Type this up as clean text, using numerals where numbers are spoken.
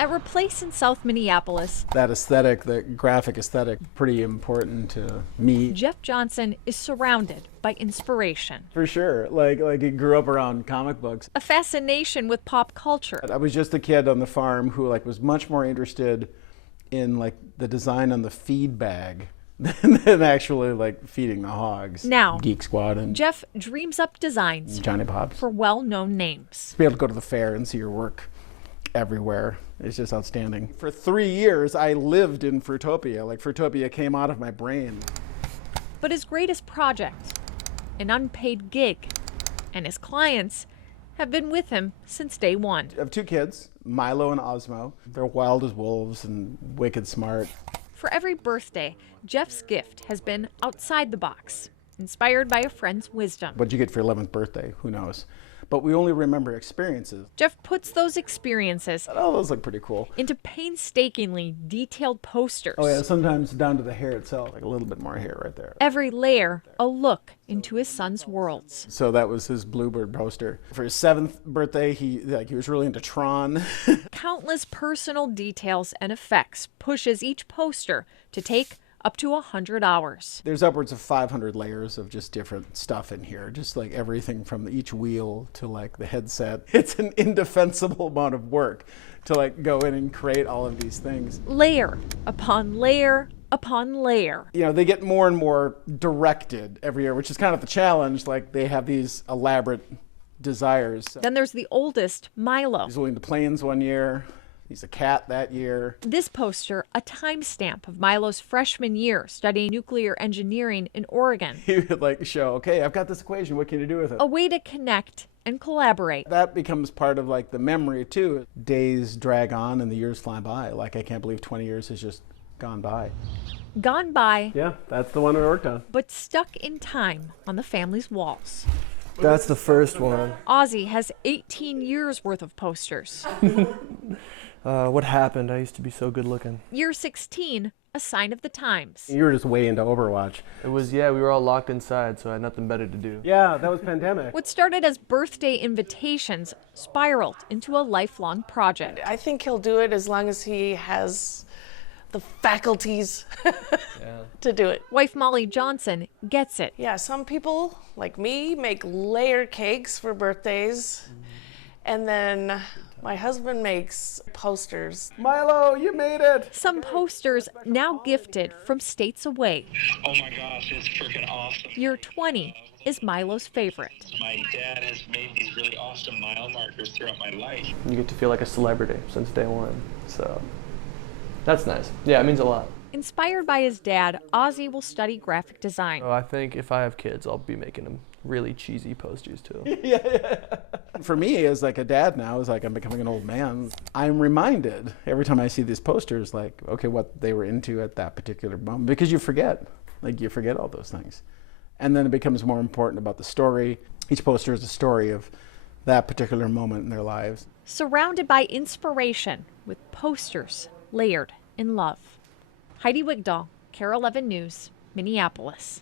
At Replace in South Minneapolis, That aesthetic, the graphic aesthetic, pretty important to me. Jeff Johnson is surrounded by inspiration, For sure. Like he grew up around comic books. a fascination with pop culture, I was just a kid on the farm who was much more interested in the design on the feed bag than actually feeding the hogs. Now, Geek Squad and Jeff dreams up designs Johnny Pops. for well-known names. To be able to go to the fair and see your work everywhere is just outstanding. For 3 years, I lived in Fruitopia. Fruitopia came out of my brain. But his greatest project, an unpaid gig, and his clients have been with him since day one. I have 2 kids, Milo and Osmo. They're wild as wolves and wicked smart. For every birthday, Jeff's gift has been outside the box, inspired by a friend's wisdom. What you get for your 11th birthday, who knows? But we only remember experiences. Jeff puts those experiences Oh, those look pretty cool. into painstakingly detailed posters. Oh yeah, sometimes down to the hair itself, a little bit more hair right there. Every layer a look into his son's worlds. So that was his Bluebird poster. For his 7th birthday, he was really into Tron. Countless personal details and effects pushes each poster to take up to 100 hours. There's upwards of 500 layers of just different stuff in here, just everything from each wheel to the headset. It's an indefensible amount of work to go in and create all of these things. Layer upon layer upon layer. They get more and more directed every year, which is kind of the challenge. They have these elaborate desires. Then there's the oldest, Milo. He's willing to planes one year. He's a cat that year. This poster, a timestamp of Milo's freshman year studying nuclear engineering in Oregon. He would show, okay, I've got this equation. What can you do with it? A way to connect and collaborate. That becomes part of the memory too. Days drag on and the years fly by. I can't believe 20 years has just gone by. Gone by, Yeah, that's the one we worked on. but stuck in time on the family's walls. That's the first one. Ozzy has 18 years worth of posters. What happened? I used to be so good looking. Year 16, a sign of the times. You were just way into Overwatch. It was, we were all locked inside, so I had nothing better to do. Yeah, that was pandemic. What started as birthday invitations spiraled into a lifelong project. I think he'll do it as long as he has the faculties to do it. Wife Molly Johnson gets it. Yeah, some people, like me, make layer cakes for birthdays, and then my husband makes posters. Milo, you made it! Some posters now gifted from states away. Oh my gosh, it's freaking awesome. Year 20 is Milo's favorite. My dad has made these really awesome mile markers throughout my life. You get to feel like a celebrity since day one, so that's nice. Yeah, it means a lot. Inspired by his dad, Ozzy will study graphic design. So I think if I have kids, I'll be making them really cheesy posters too. For me, as a dad now, as I'm becoming an old man, I'm reminded every time I see these posters, okay, what they were into at that particular moment, because you forget, you forget all those things. And then it becomes more important about the story. Each poster is a story of that particular moment in their lives. Surrounded by inspiration with posters layered in love. Heidi Wigdahl, KARE 11 News, Minneapolis.